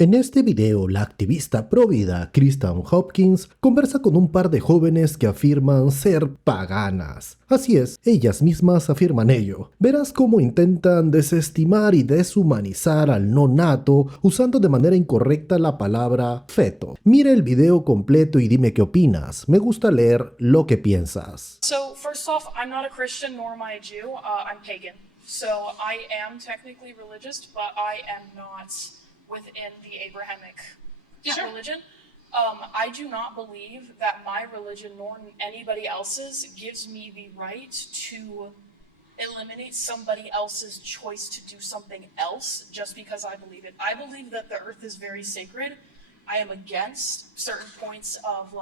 En este video, la activista provida Kristen Hopkins conversa con un par de jóvenes que afirman ser paganas. Así es, ellas mismas afirman ello. Verás cómo intentan desestimar y deshumanizar al no nato usando de manera incorrecta la palabra feto. Mira el video completo y dime qué opinas. Me gusta leer lo que piensas. So first off, I'm not a Christian nor am I a Jew. I'm pagan. So I am technically religious, but I am not within the Abrahamic religion. I do not believe that my religion nor anybody else's gives me the right to eliminate somebody else's choice to do something else just because I believe it. I believe that the earth is very sacred. I am against certain points of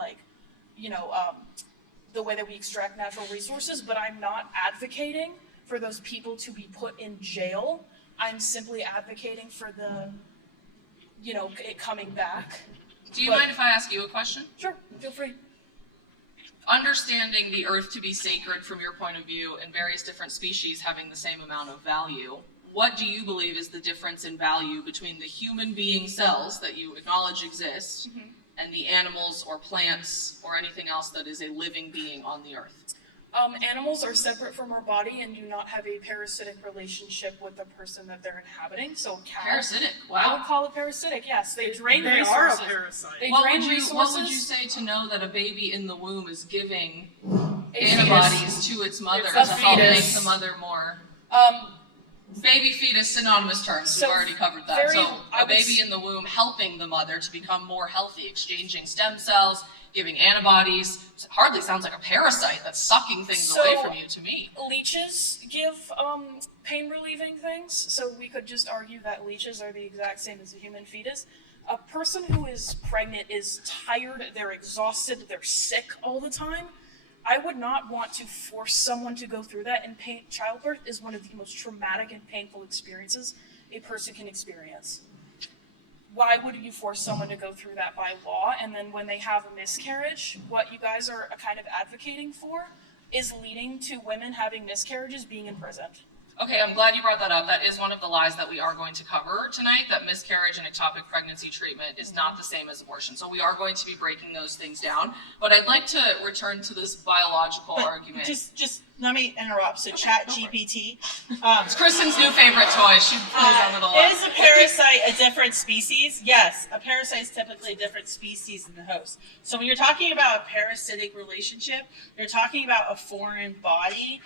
the way that we extract natural resources, but I'm not advocating for those people to be put in jail. I'm simply advocating for it coming back. Do you mind if I ask you a question? Sure, feel free. Understanding the earth to be sacred from your point of view and various different species having the same amount of value, what do you believe is the difference in value between the human being cells that you acknowledge exist and the animals or plants or anything else that is a living being on the earth? Animals are separate from our body and do not have a parasitic relationship with the person that they're inhabiting. So parasitic, wow. I would call it parasitic, yes. They drain resources. They are a parasite. What would you say to know that a baby in the womb is giving antibodies to its mother to help make the mother more... Baby fetus, synonymous terms, we've already covered that. So a baby in the womb helping the mother to become more healthy, exchanging stem cells, giving antibodies. It hardly sounds like a parasite that's sucking things away from you to me. Leeches give pain relieving things, so we could just argue that leeches are the exact same as a human fetus. A person who is pregnant is tired, they're exhausted, they're sick all the time. I would not want to force someone to go through that, and childbirth is one of the most traumatic and painful experiences a person can experience. Why would you force someone to go through that by law? And then when they have a miscarriage, what you guys are kind of advocating for is leading to women having miscarriages being imprisoned. Okay, I'm glad you brought that up. That is one of the lies that we are going to cover tonight, that miscarriage and ectopic pregnancy treatment is not the same as abortion. So we are going to be breaking those things down. But I'd like to return to this biological argument. Just let me interrupt. So ChatGPT. It's Kristen's new favorite toy. She plays on it a lot. Is a parasite a different species? Yes, a parasite is typically a different species than the host. So when you're talking about a parasitic relationship, you're talking about a foreign body,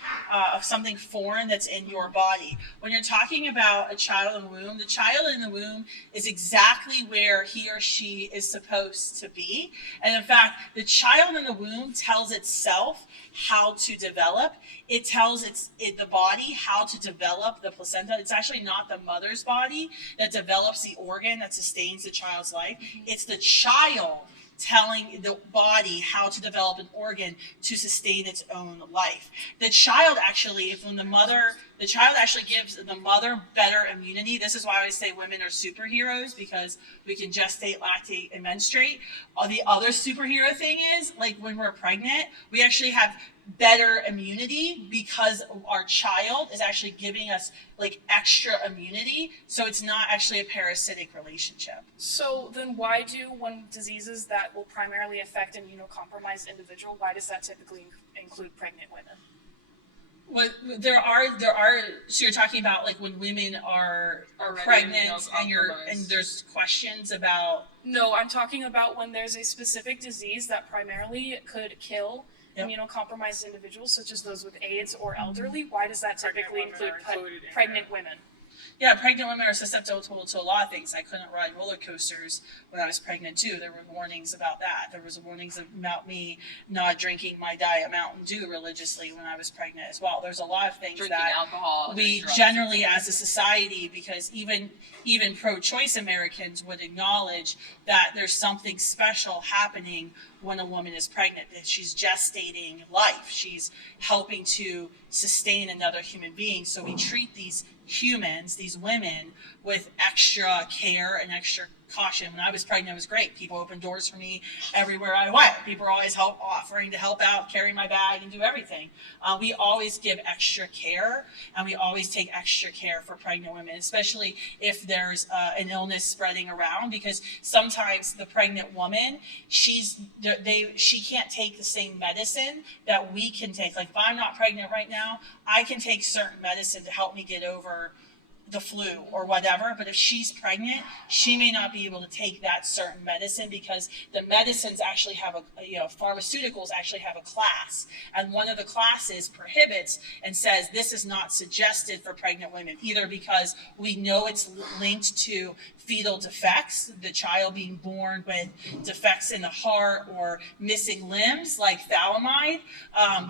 of something foreign that's in your body. When you're talking about a child in the womb, the child in the womb is exactly where he or she is supposed to be. And in fact, the child in the womb tells itself how to develop. It tells the body how to develop the placenta. It's actually not the mother's body that develops the organ that sustains the child's life. It's the child telling the body how to develop an organ to sustain its own life. The child actually, the child actually gives the mother better immunity. This is why I say women are superheroes, because we can gestate, lactate, and menstruate. The other superhero thing is, like when we're pregnant, we actually have better immunity because our child is actually giving us like extra immunity. So it's not actually a parasitic relationship. So then why do, when diseases that will primarily affect immunocompromised individual, why does that typically include pregnant women? Well, there are. So you're talking about like when women are pregnant and there's questions about. No, I'm talking about when there's a specific disease that primarily could kill immunocompromised individuals, such as those with AIDS or elderly. Why does that typically include pregnant women? Yeah, pregnant women are susceptible to a lot of things. I couldn't ride roller coasters when I was pregnant too. There were warnings about that. There was warnings about me not drinking my Diet Mountain Dew religiously when I was pregnant as well. There's a lot of things drinking that alcohol, we generally as a society, because even pro-choice Americans would acknowledge that there's something special happening when a woman is pregnant, that she's gestating life. She's helping to sustain another human being. So we treat these humans, these women, with extra care and extra caution. When I was pregnant, it was great. People opened doors for me everywhere I went. People were always offering to help out, carry my bag, and do everything. We always give extra care, and we always take extra care for pregnant women, especially if there's an illness spreading around, because sometimes the pregnant woman, she can't take the same medicine that we can take. Like if I'm not pregnant right now, I can take certain medicine to help me get over the flu or whatever, but if she's pregnant, she may not be able to take that certain medicine because the medicines actually have pharmaceuticals actually have a class, and one of the classes prohibits and says this is not suggested for pregnant women, either because we know it's linked to fetal defects, the child being born with defects in the heart or missing limbs like thalidomide,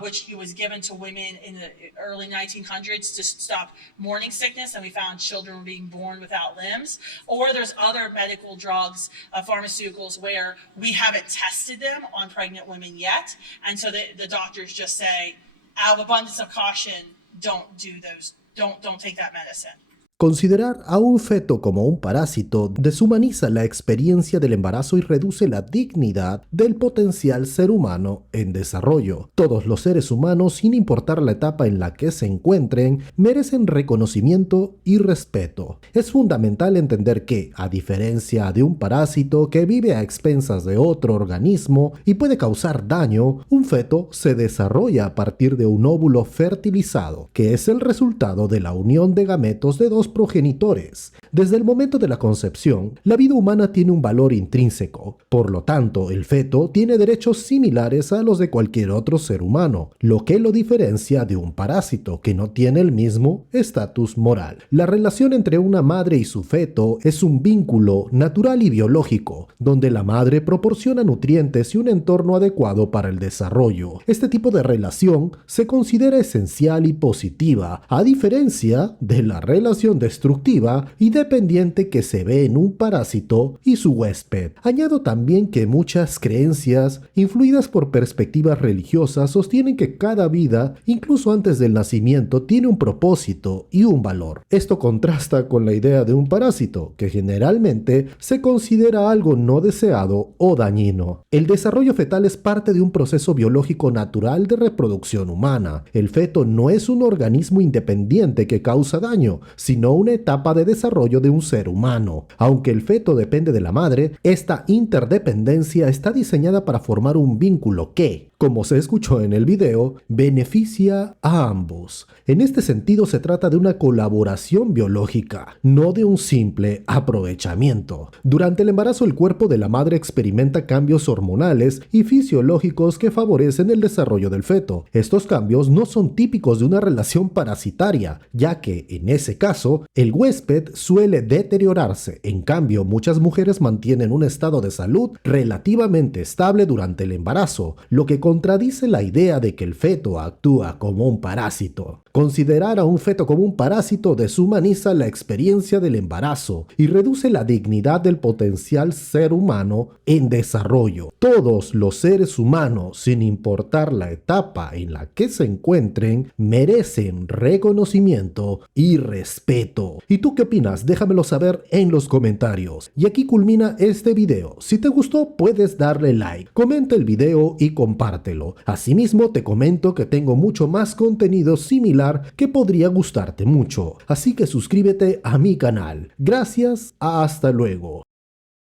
which was given to women in the early 1900s to stop morning sickness, and we found children were being born without limbs. Or there's other medical drugs, pharmaceuticals, where we haven't tested them on pregnant women yet, and so the doctors just say, out of abundance of caution, don't do those, don't take that medicine. Considerar a un feto como un parásito deshumaniza la experiencia del embarazo y reduce la dignidad del potencial ser humano en desarrollo. Todos los seres humanos, sin importar la etapa en la que se encuentren, merecen reconocimiento y respeto. Es fundamental entender que, a diferencia de un parásito que vive a expensas de otro organismo y puede causar daño, un feto se desarrolla a partir de un óvulo fertilizado, que es el resultado de la unión de gametos de dos progenitores. Desde el momento de la concepción, la vida humana tiene un valor intrínseco. Por lo tanto, el feto tiene derechos similares a los de cualquier otro ser humano, lo que lo diferencia de un parásito que no tiene el mismo estatus moral. La relación entre una madre y su feto es un vínculo natural y biológico, donde la madre proporciona nutrientes y un entorno adecuado para el desarrollo. Este tipo de relación se considera esencial y positiva, a diferencia de la relación destructiva y dependiente que se ve en un parásito y su huésped. Añado también que muchas creencias, influidas por perspectivas religiosas, sostienen que cada vida, incluso antes del nacimiento, tiene un propósito y un valor. Esto contrasta con la idea de un parásito, que generalmente se considera algo no deseado o dañino. El desarrollo fetal es parte de un proceso biológico natural de reproducción humana. El feto no es un organismo independiente que causa daño, sino una etapa de desarrollo de un ser humano. Aunque el feto depende de la madre, esta interdependencia está diseñada para formar un vínculo que, como se escuchó en el video, beneficia a ambos. En este sentido se trata de una colaboración biológica, no de un simple aprovechamiento. Durante el embarazo, el cuerpo de la madre experimenta cambios hormonales y fisiológicos que favorecen el desarrollo del feto. Estos cambios no son típicos de una relación parasitaria, ya que, en ese caso, el huésped suele deteriorarse. En cambio, muchas mujeres mantienen un estado de salud relativamente estable durante el embarazo, lo que contradice la idea de que el feto actúa como un parásito. Considerar a un feto como un parásito deshumaniza la experiencia del embarazo y reduce la dignidad del potencial ser humano en desarrollo. Todos los seres humanos, sin importar la etapa en la que se encuentren, merecen reconocimiento y respeto. ¿Y tú qué opinas? Déjamelo saber en los comentarios. Y aquí culmina este video. Si te gustó, puedes darle like, comenta el video y compártelo. Asimismo, te comento que tengo mucho más contenido similar que podría gustarte mucho. Así que suscríbete a mi canal. Gracias, hasta luego.